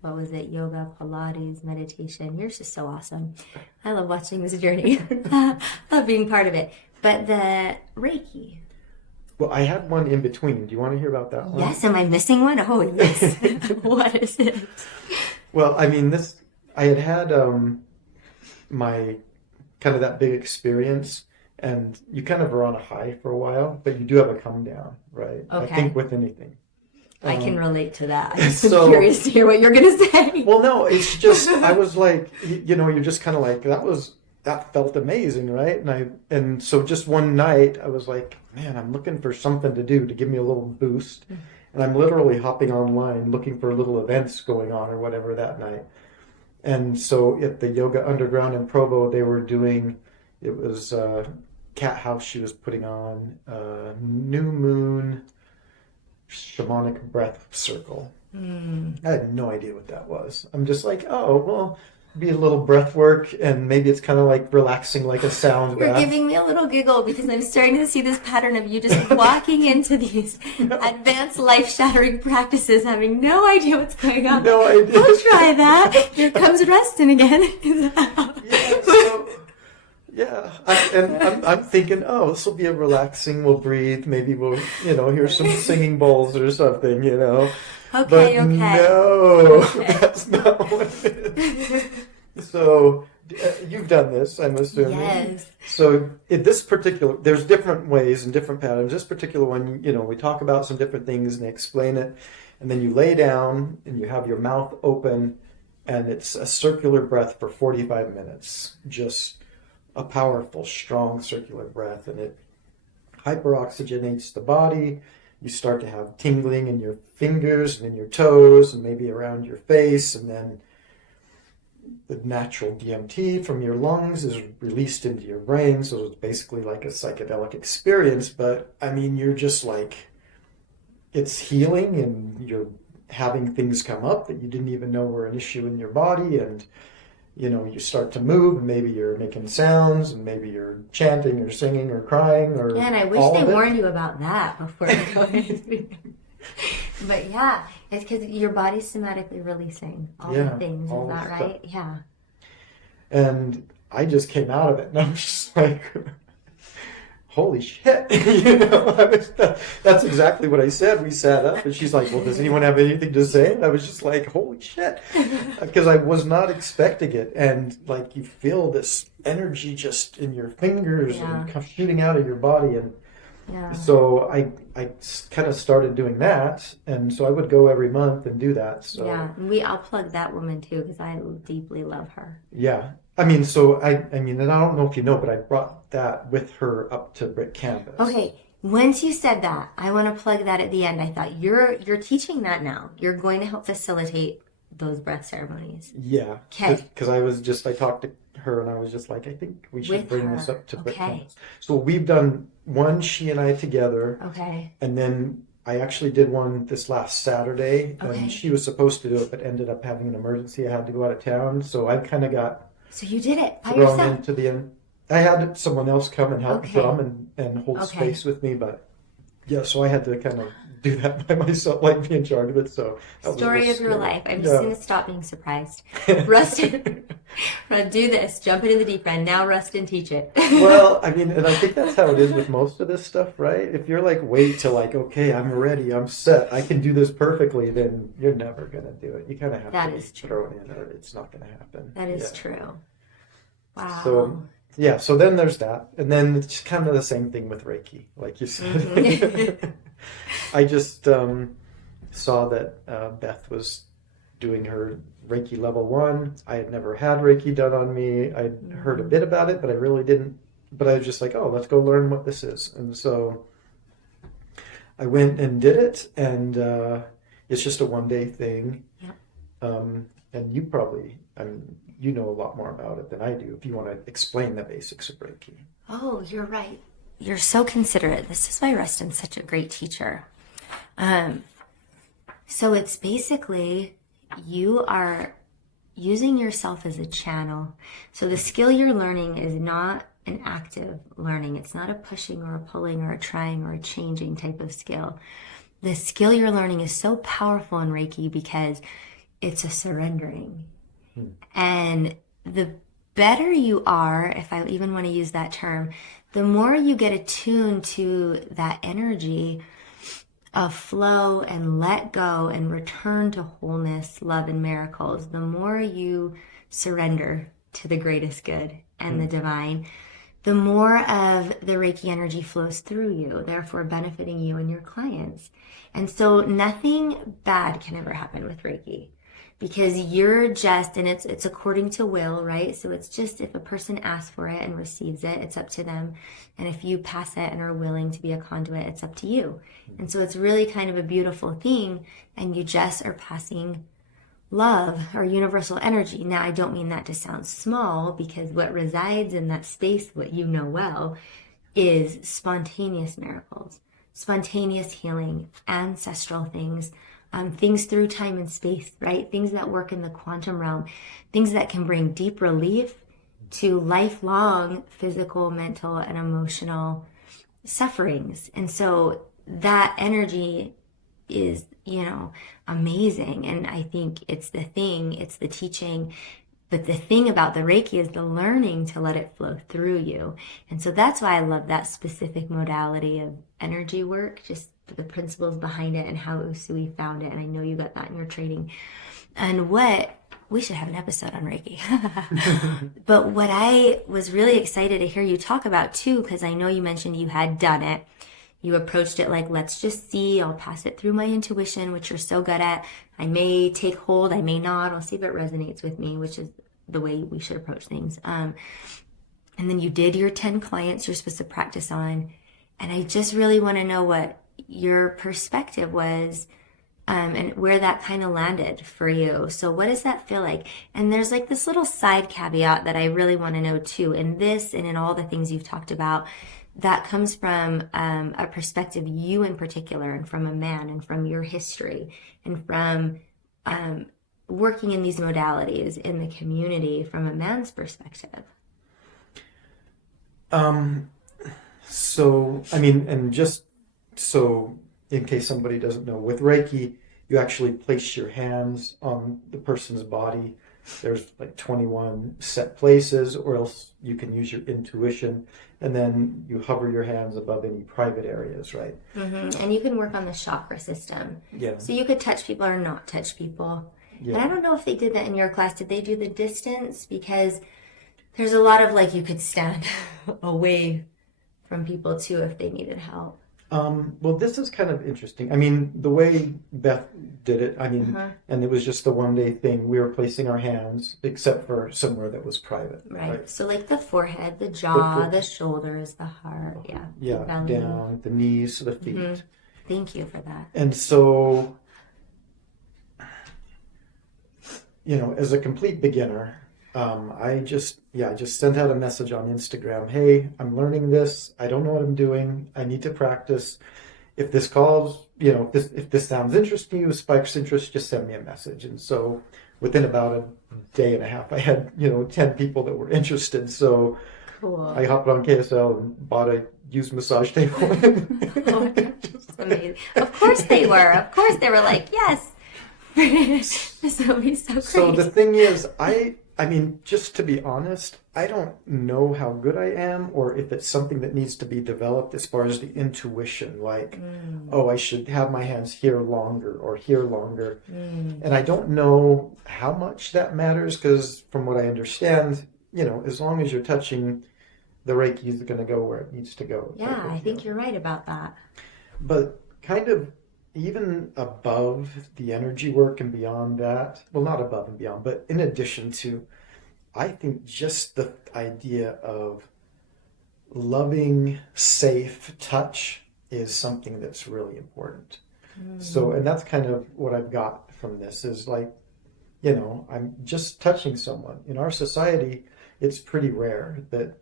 what was it, yoga, Pilates, meditation. You're just so awesome. I love watching this journey. Love being part of it. But the Reiki. Well, I had one in between. Do you want to hear about that one? Yes, am I missing one? Oh, yes. What is it? Well, I mean, I had my kind of that big experience, and you kind of are on a high for a while, but you do have a come down, right? Okay. I think with anything. I can relate to that. I'm so curious to hear what you're going to say. Well, no, it's just, I was like, you're just kind of like, that felt amazing, right? And so just one night I was like, man, I'm looking for something to do to give me a little boost. And I'm literally hopping online looking for little events going on or whatever that night. And so at the Yoga Underground in Provo, they were doing, it was Cat House she was putting on, New Moon Shamanic Breath Circle. I had no idea what that was. I'm just like, oh, well, be a little breath work, and maybe it's kind of like relaxing, like a sound bath. You're giving me a little giggle because I'm starting to see this pattern of you just walking into these advanced life-shattering practices, having no idea what's going on. No idea. We'll try that. Here comes Ruston again. I'm thinking, oh, this will be a relaxing. We'll breathe. Maybe we'll, hear some singing bowls or something, Okay, But okay. No, that's not what it is. So you've done this, I'm assuming. Yes. So there's different ways and different patterns. This particular one, we talk about some different things and they explain it, and then you lay down and you have your mouth open, and it's a circular breath for 45 minutes. Just a powerful, strong circular breath, and it hyperoxygenates the body. You start to have tingling in your fingers and in your toes and maybe around your face, and then the natural DMT from your lungs is released into your brain, so it's basically like a psychedelic experience. But I mean, you're just like, it's healing, and you're having things come up that you didn't even know were an issue in your body, and you start to move, and maybe you're making sounds, and maybe you're chanting or singing or crying or Yeah, and I wish they warned you about that before you go into. But yeah, it's because your body's somatically releasing all the things. Is that right? Stuff. Yeah. And I just came out of it, and I was just like, holy shit. That's exactly what I said. We sat up, and she's like, well, does anyone have anything to say? And I was just like, holy shit. Because I was not expecting it. And like, you feel this energy just in your fingers and shooting out of your body. And so I kind of started doing that. And so I would go every month and do that. So I'll plug that woman too, because I deeply love her. Yeah. I mean, and I don't know if you know, but I brought that with her up to Brick Campus. Okay. Once you said that, I want to plug that at the end. I thought you're teaching that now. You're going to help facilitate those breath ceremonies. Yeah. Okay. Because I talked to her, and I was just like, I think we should bring this up to Brick Campus. So we've done one, she and I together. Okay. And then I actually did one this last Saturday, and she was supposed to do it, but ended up having an emergency. I had to go out of town. So I kind of got... So you did it by thrown yourself? into the end. I had someone else come and help drum and hold space with me, but so I had to kind of do that by myself, like be in charge of it. So story of your life. I'm just going to stop being surprised. Ruston, I'm going to do this. Jump into the deep end. Now Ruston, teach it. Well, I mean, and I think that's how it is with most of this stuff, right? If you're like, wait till like, okay, I'm ready, I'm set, I can do this perfectly, then you're never going to do it. You kind of have to throw it in, or it's not going to happen. That is true. Wow. So yeah, so then there's that. And then it's kind of the same thing with Reiki, like you said. I just saw that Beth was doing her Reiki level 1. I had never had Reiki done on me. I'd heard a bit about it, but I really didn't. But I was just like, oh, let's go learn what this is. And so I went and did it, and it's just a one-day thing. Yeah. And you probably, I mean, you know a lot more about it than I do, if you want to explain the basics of Reiki. Oh, you're right. You're so considerate. This is why Rustin's such a great teacher. So it's basically you are using yourself as a channel. So the skill you're learning is not an active learning. It's not a pushing or a pulling or a trying or a changing type of skill. The skill you're learning is so powerful in Reiki because it's a surrendering. And the better you are, if I even want to use that term, the more you get attuned to that energy of flow and let go and return to wholeness, love, and miracles, the more you surrender to the greatest good and the divine, the more of the Reiki energy flows through you, therefore benefiting you and your clients. And so nothing bad can ever happen with Reiki. Because you're just, and it's according to will, right? So it's just if a person asks for it and receives it, it's up to them. And if you pass it and are willing to be a conduit, it's up to you. And so it's really kind of a beautiful thing. And you just are passing love or universal energy. Now, I don't mean that to sound small, because what resides in that space, what you know well, is spontaneous miracles, spontaneous healing, ancestral things, things through time and space, right? Things that work in the quantum realm, things that can bring deep relief to lifelong physical, mental, and emotional sufferings. And so that energy is, amazing. And I think it's the thing, it's the teaching. But the thing about the Reiki is the learning to let it flow through you. And so that's why I love that specific modality of energy work, just the principles behind it and how Usui found it. And I know you got that in your training. And we should have an episode on Reiki. But what I was really excited to hear you talk about too, because I know you mentioned you had done it. You approached it like, let's just see, I'll pass it through my intuition, which you're so good at. I may take hold, I may not. I'll see if it resonates with me, which is the way we should approach things. And then you did your 10 clients you're supposed to practice on. And I just really want to know what your perspective was, and where that kind of landed for you. So what does that feel like? And there's like this little side caveat that I really want to know too, in this and in all the things you've talked about, that comes from a perspective, you in particular, and from a man, and from your history, and from working in these modalities in the community from a man's perspective. So, I mean, and just so in case somebody doesn't know, with Reiki, you actually place your hands on the person's body. There's like 21 set places, or else you can use your intuition, and then you hover your hands above any private areas, right? Mm-hmm. And you can work on the chakra system. Yeah. So you could touch people or not touch people. Yeah. And I don't know if they did that in your class. Did they do the distance? Because there's a lot of like you could stand away from people too if they needed help. Well, this is kind of interesting. I mean, the way Beth did it, I mean, and it was just the one-day thing. We were placing our hands, except for somewhere that was private. Right. So like the forehead, the jaw, the shoulders, the heart, yeah. Yeah, down, the knees, the feet. Mm-hmm. Thank you for that. And so, as a complete beginner, I just sent out a message on Instagram. Hey, I'm learning this. I don't know what I'm doing. I need to practice. If this calls, if this sounds interesting to you, spikes interest, just send me a message. And so within about a day and a half, I had, 10 people that were interested. So cool. I hopped on KSL and bought a used massage table. Oh, that's amazing. Of course they were. Of course they were like, yes. This will be so great. So the thing is, I mean, just to be honest, I don't know how good I am, or if it's something that needs to be developed as far as the intuition, like, I should have my hands here longer or here longer. And I don't know how much that matters, because from what I understand, as long as you're touching the Reiki is going to go where it needs to go. Yeah, I think you're right about that. But kind of even above the energy work and beyond that, well, not above and beyond, but in addition to, I think just the idea of loving, safe touch is something that's really important. So, and that's kind of what I've got from this is like, I'm just touching someone. In our society, it's pretty rare that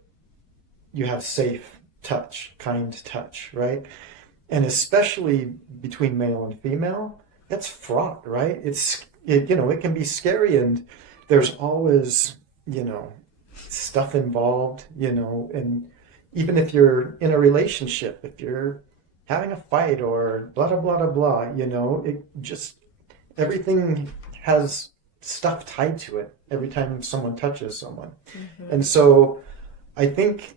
you have safe touch, kind touch, right? And especially between male and female, that's fraught, right? It can be scary, and there's always, stuff involved, and even if you're in a relationship, if you're having a fight or blah, blah, blah, blah, it just, everything has stuff tied to it every time someone touches someone. Mm-hmm. And so I think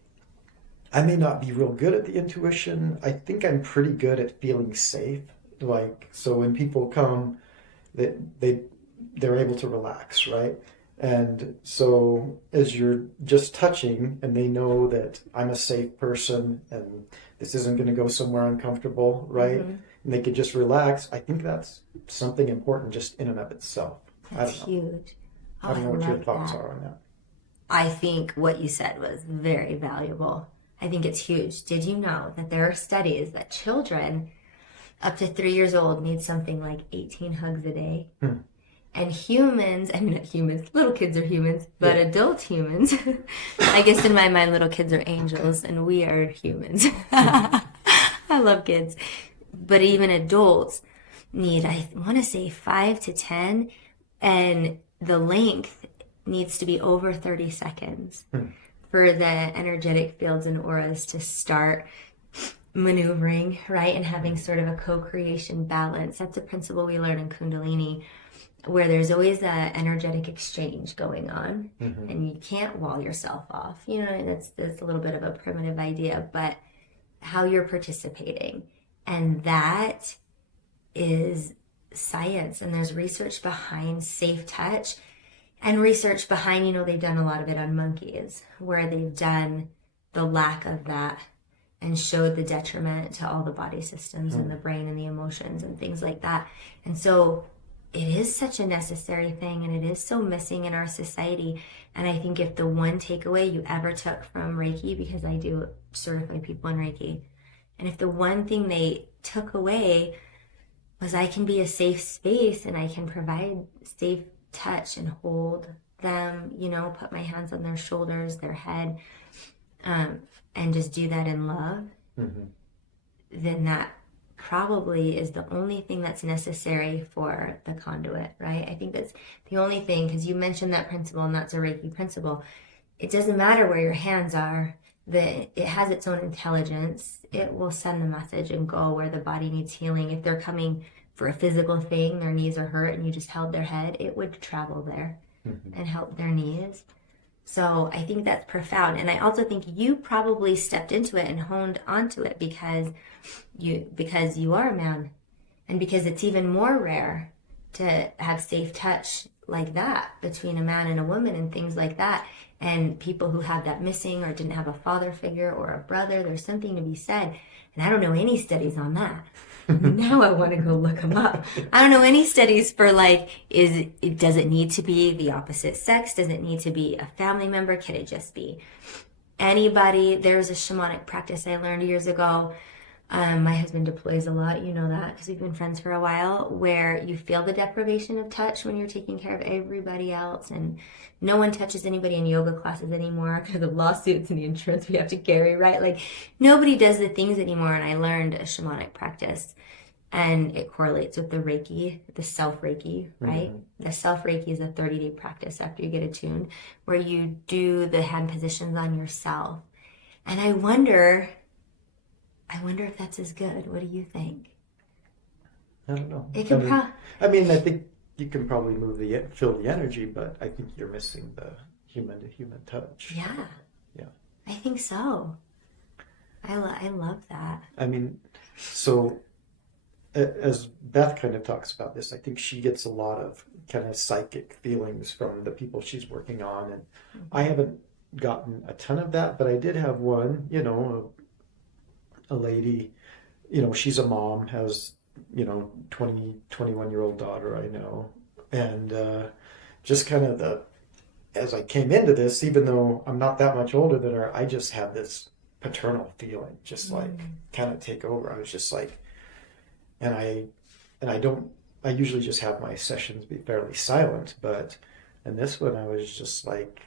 I may not be real good at the intuition. I think I'm pretty good at feeling safe. Like, so when people come, they're able to relax, right? And so as you're just touching and they know that I'm a safe person and this isn't going to go somewhere uncomfortable, right? Mm-hmm. And they could just relax. I think that's something important just in and of itself. That's huge. I don't know what your thoughts are on that. I think what you said was very valuable. I think it's huge. Did you know that there are studies that children up to 3 years old need something like 18 hugs a day? And humans, I mean, not humans, little kids are humans, but adult humans, I guess in my mind, little kids are angels and we are humans. I love kids. But even adults need, I want to say 5 to 10, and the length needs to be over 30 seconds for the energetic fields and auras to start maneuvering, right? And having sort of a co-creation balance. That's a principle we learn in Kundalini, where there's always an energetic exchange going on, and you can't wall yourself off. That's a little bit of a primitive idea, but how you're participating. And that is science, and there's research behind safe touch and research behind, they've done a lot of it on monkeys, where they've done the lack of that and showed the detriment to all the body systems and the brain and the emotions and things like that. And so it is such a necessary thing, and it is so missing in our society. And I think if the one takeaway you ever took from Reiki, because I do certify people in Reiki, and if the one thing they took away was I can be a safe space and I can provide safe touch and hold them, put my hands on their shoulders, their head, and just do that in love, then that probably is the only thing that's necessary for the conduit, right? I think that's the only thing, because you mentioned that principle, and that's a Reiki principle. It doesn't matter where your hands are, that it has its own intelligence. It will send the message and go where the body needs healing. If they're coming for a physical thing, their knees are hurt, and you just held their head, it would travel there and help their knees. So I think that's profound. And I also think you probably stepped into it and honed onto it because you are a man, and because it's even more rare to have safe touch like that between a man and a woman and things like that. And people who have that missing or didn't have a father figure or a brother, there's something to be said. And I don't know any studies on that. Now I want to go look them up. I don't know any studies for does it need to be the opposite sex? Does it need to be a family member? Could it just be anybody? There's a shamanic practice I learned years ago. My husband deploys a lot, you know that, because we've been friends for a while, where you feel the deprivation of touch when you're taking care of everybody else, and no one touches anybody in yoga classes anymore because of lawsuits and the insurance we have to carry, right? Like, nobody does the things anymore, and I learned a shamanic practice, and it correlates with the Reiki, the self-Reiki, right? The self-Reiki is a 30-day practice after you get attuned, where you do the hand positions on yourself. And I wonder if that's as good. What do you think? I don't know. I think you can probably feel the energy, but I think you're missing the human-to-human touch. Yeah. I think so. I love that. So as Beth kind of talks about this, I think she gets a lot of kind of psychic feelings from the people she's working on, and I haven't gotten a ton of that, but I did have one, a lady, she's a mom, has, 20, 21-year-old daughter I know. And just kind of as I came into this, even though I'm not that much older than her, I just had this paternal feeling, just like kind of take over. I was just like, and I usually just have my sessions be fairly silent, but in this one I was just like,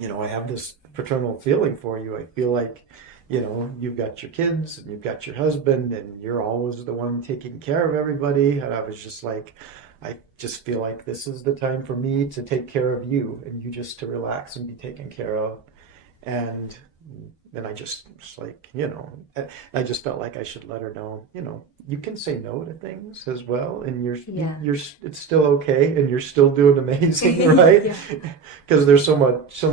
I have this paternal feeling for you. I feel like, you've got your kids and you've got your husband and you're always the one taking care of everybody. And I was just like, I just feel like this is the time for me to take care of you and you just to relax and be taken care of. And then I just was like, I just felt like I should let her know, you can say no to things as well, and it's still okay, and you're still doing amazing, right? Because there's so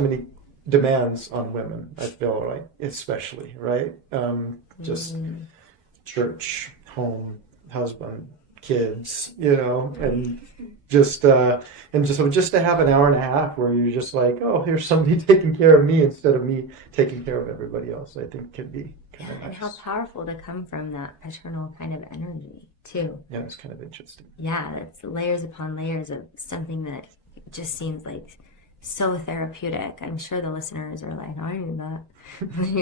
many demands on women, I feel like, especially, right? Just church, home, husband, kids, and just to have an hour and a half where you're just like, oh, here's somebody taking care of me instead of me taking care of everybody else, I think can be kind of nice. And how powerful to come from that paternal kind of energy too. Yeah, it's kind of interesting. Yeah, it's layers upon layers of something that just seems like so therapeutic. I'm sure the listeners are like, I need that.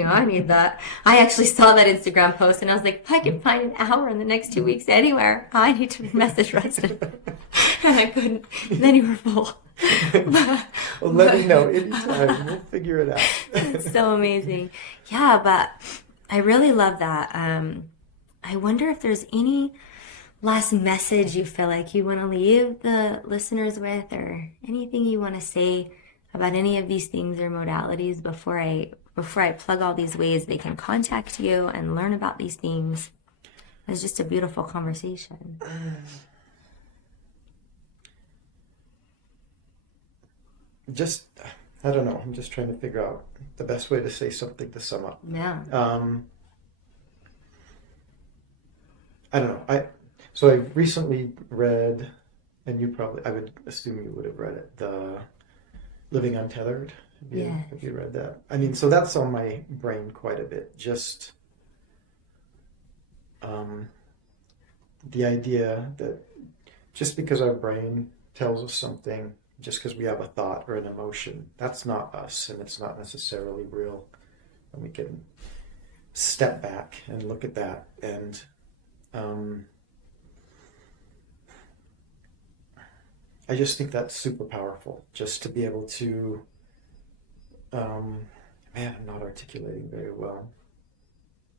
I need that. I actually saw that Instagram post and I was like, if I can find an hour in the next 2 weeks anywhere, I need to message Ruston. And I couldn't. And then you were full. Well, let me know anytime. We'll figure it out. It's so amazing. Yeah, but I really love that. I wonder if there's any last message you feel like you want to leave the listeners with, or anything you want to say about any of these things or modalities before I plug all these ways they can contact you and learn about these things. It was just a beautiful conversation. I don't know. I'm just trying to figure out the best way to say something to sum up. Yeah. I don't know. So I recently read, and I would assume you would have read it, the Living Untethered. Have you read that? I mean, so that's on my brain quite a bit. Just the idea that just because our brain tells us something, just because we have a thought or an emotion, that's not us, and it's not necessarily real. And we can step back and look at that, and I just think that's super powerful, just to be able to, I'm not articulating very well.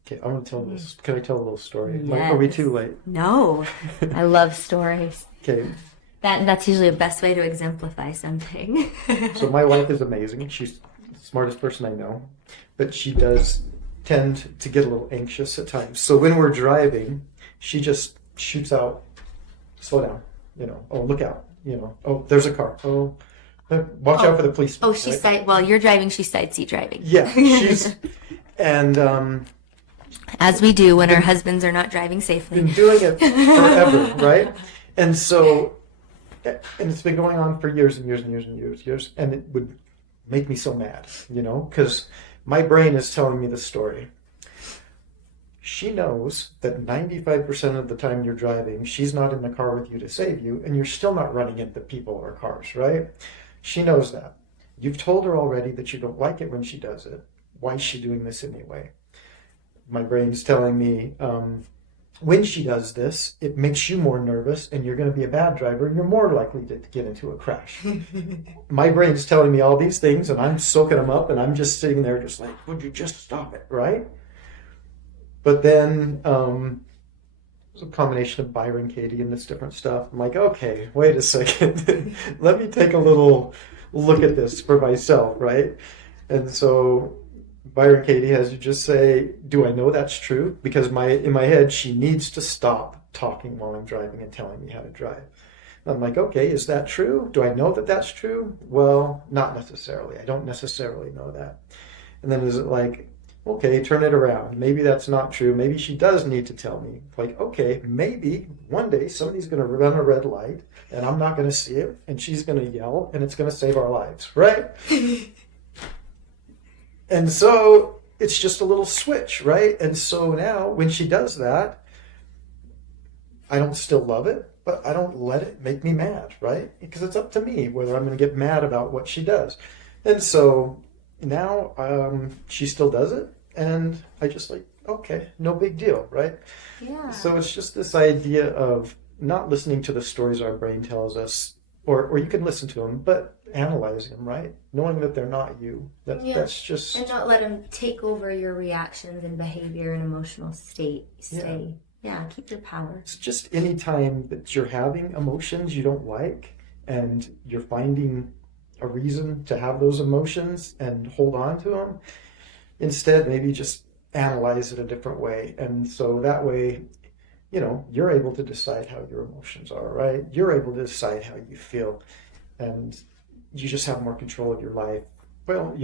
Okay, I want to tell this. Can I tell a little story? Yes. Are we too late? No, I love stories. Okay. That's usually the best way to exemplify something. So my wife is amazing. She's the smartest person I know, but she does tend to get a little anxious at times. So when we're driving, she just shoots out, slow down, oh, look out, oh, there's a car, oh, watch out for the police. Oh, she's while you're driving, she's side seat driving. Yeah, and as we do when our husbands are not driving safely. Been doing it forever, right? And so, and it's been going on for years and years and years and years, and it would make me so mad, because my brain is telling me the story. She knows that 95% of the time you're driving, she's not in the car with you to save you, and you're still not running into people or cars, right? She knows that. You've told her already that you don't like it when she does it. Why is she doing this anyway? My brain's telling me, when she does this, it makes you more nervous, and you're going to be a bad driver, and you're more likely to get into a crash. My brain's telling me all these things, and I'm soaking them up, and I'm just sitting there just like, would you just stop it, right? But then it's a combination of Byron Katie and this different stuff. I'm like, okay, wait a second. Let me take a little look at this for myself, right? And so Byron Katie has you just say, do I know that's true? Because in my head, she needs to stop talking while I'm driving and telling me how to drive. And I'm like, okay, is that true? Do I know that that's true? Well, not necessarily. I don't necessarily know that. And then is it like, okay, turn it around. Maybe that's not true. Maybe she does need to tell me. Like, okay, maybe one day somebody's going to run a red light and I'm not going to see it and she's going to yell and it's going to save our lives, right? And so it's just a little switch, right? And so now when she does that, I don't still love it, but I don't let it make me mad, right? Because it's up to me whether I'm going to get mad about what she does. And so now she still does it, and I just like, okay, no big deal, right? Yeah. So it's just this idea of not listening to the stories our brain tells us, or you can listen to them, but analyzing them, right? Knowing that they're not you. That's just... And not let them take over your reactions and behavior and emotional state. Yeah, keep your power. It's just any time that you're having emotions you don't like and you're finding a reason to have those emotions and hold on to them, instead maybe just analyze it a different way. And so that way, you're able to decide how your emotions are, right? You're able to decide how you feel, and you just have more control of your life. Well,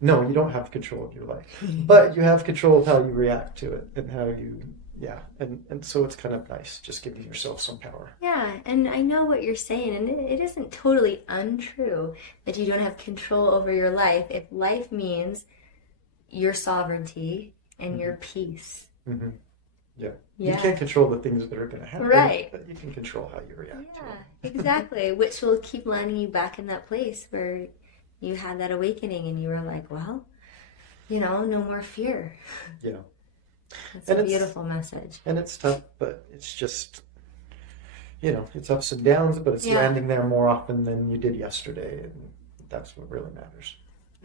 no, you don't have control of your life, but you have control of how you react to it and how you... Yeah, and so it's kind of nice just giving yourself some power. Yeah, and I know what you're saying, and it isn't totally untrue that you don't have control over your life if life means your sovereignty and your peace. Mm-hmm. Yeah. You can't control the things that are going to happen, right? But you can control how you react to them. Exactly, which will keep landing you back in that place where you had that awakening and you were like, well, no more fear. Yeah. It's a beautiful message. And it's tough, but it's just, it's ups and downs, but it's landing there more often than you did yesterday. And that's what really matters.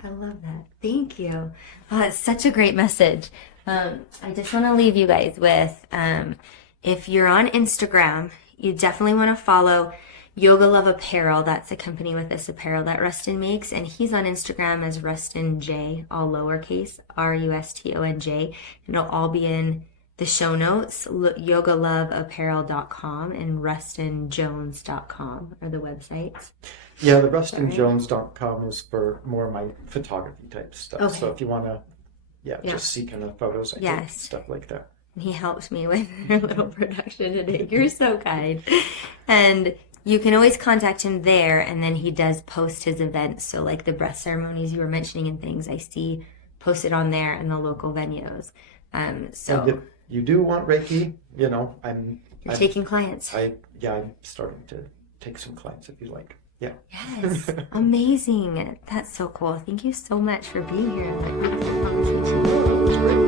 I love that. Thank you. Oh, it's such a great message. I just want to leave you guys with, if you're on Instagram, you definitely want to follow Yoga Love Apparel. That's a company with this apparel that Ruston makes. And he's on Instagram as Ruston J, all lowercase, RUSTONJ. And it'll all be in the show notes, yogaloveapparel.com and rustonjones.com are the websites. Yeah, the rustonjones.com is for more of my photography type stuff. Okay. So if you want to, just see kind of photos, stuff like that. And he helped me with our little production today. You're so kind. And you can always contact him there, and then he does post his events. So like the breath ceremonies you were mentioning and things I see posted on there in the local venues. So and if you do want Reiki, you're taking clients. I'm starting to take some clients if you like. Yeah. Yes. Amazing. That's so cool. Thank you so much for being here. It was great.